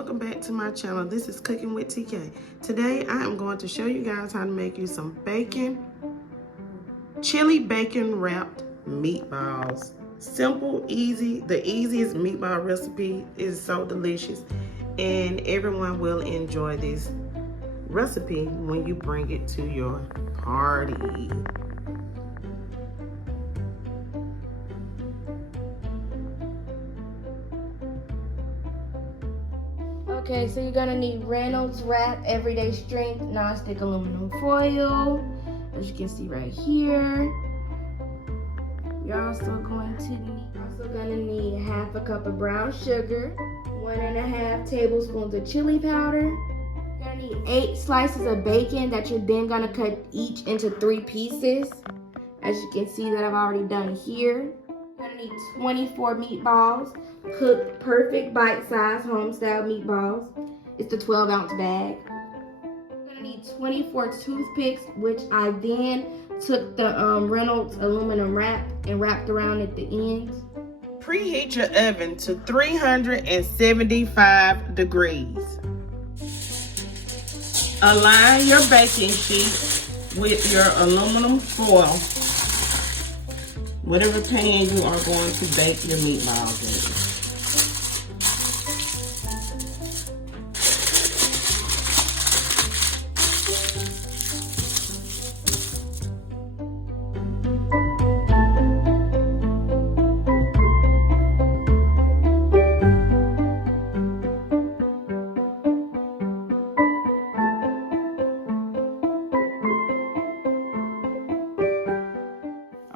welcome back to my channel. This is Cooking with TK. Today I am going to show you guys how to make you some chili bacon wrapped meatballs. Simple, easy, the easiest meatball recipe. Is so delicious and everyone will enjoy this recipe when you bring it to your party. Okay, so you're gonna need Reynolds Wrap Everyday Strength Non-Stick Aluminum Foil, as you can see right here. You're also going to need half a cup of brown sugar, 1.5 tablespoons of chili powder. You're gonna need 8 slices of bacon that you're then gonna cut each into 3 pieces, as you can see that I've already done here. You're gonna need 24 meatballs, cooked perfect bite-sized home-style meatballs. It's the 12-ounce bag. You're gonna need 24 toothpicks, which I then took the Reynolds aluminum wrap and wrapped around at the ends. Preheat your oven to 375 degrees. Align your baking sheet with your aluminum foil, whatever pan you are going to bake your meatballs in.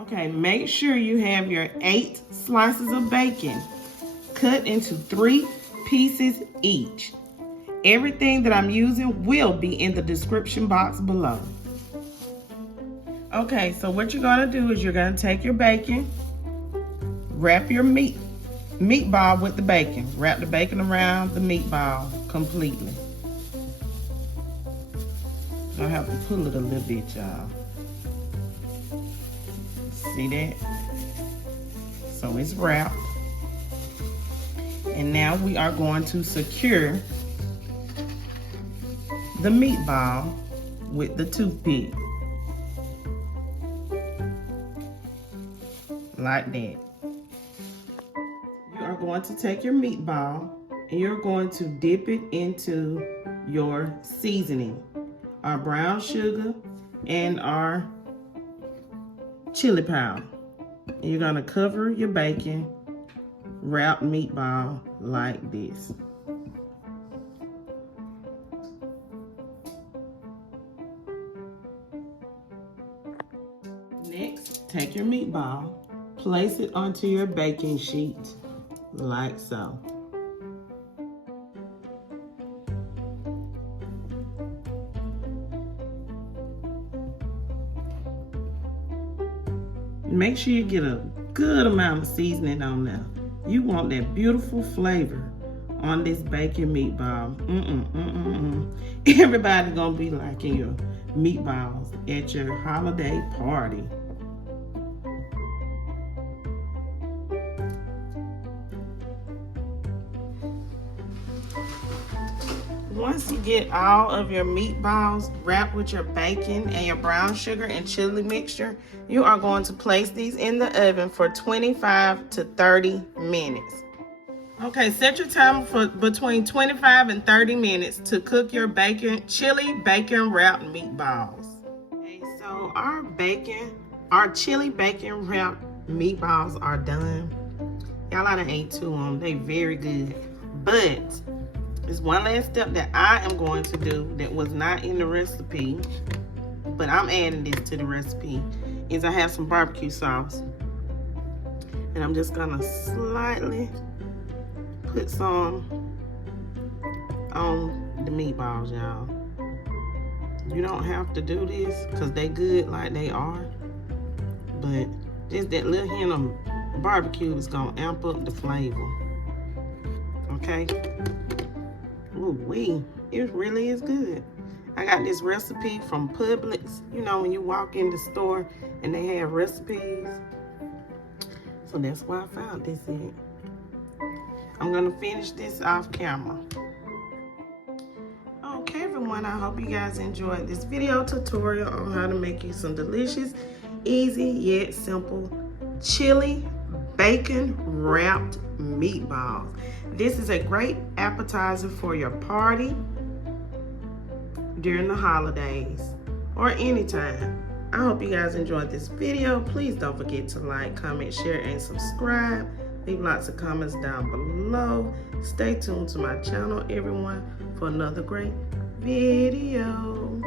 Okay, make sure you have your 8 slices of bacon cut into 3 pieces each. Everything that I'm using will be in the description box below. Okay, so what you're gonna do is you're gonna take your bacon, wrap your meatball with the bacon. Wrap the bacon around the meatball completely. I'll have to pull it a little bit, y'all. See that? So it's wrapped. And now we are going to secure the meatball with the toothpick. Like that. You are going to take your meatball and you're going to dip it into your seasoning. Our brown sugar and our chili powder. And you're gonna cover your bacon wrapped meatball like this. Next, take your meatball, place it onto your baking sheet like so. Make sure you get a good amount of seasoning on there. You want that beautiful flavor on this bacon meatball. Everybody's gonna be liking your meatballs at your holiday party. Once you get all of your meatballs wrapped with your bacon and your brown sugar and chili mixture, you are going to place these in the oven for 25 to 30 minutes. Okay, set your timer for between 25 and 30 minutes to cook your chili bacon wrapped meatballs. Okay, so our chili bacon wrapped meatballs are done. Y'all, I done ate 2 of them. They very good. But there's one last step that I am going to do that was not in the recipe, but I'm adding this to the recipe, is I have some barbecue sauce. And I'm just gonna slightly put some on the meatballs, y'all. You don't have to do this because they good like they are, but just that little hint of barbecue is gonna amp up the flavor, okay? Ooh-wee, it really is good. I got this recipe from Publix. You know, when you walk in the store and they have recipes. So that's why I found this in. I'm gonna finish this off camera. everyone. I hope you guys enjoyed this video tutorial on how to make you some delicious, easy yet simple chili bacon wrapped meatballs. This is a great appetizer for your party during the holidays or anytime. I hope you guys enjoyed this video. Please don't forget to like, comment, share, and subscribe. Leave lots of comments down below. Stay tuned to my channel, everyone, for another great video.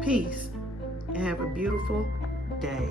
Peace and have a beautiful day.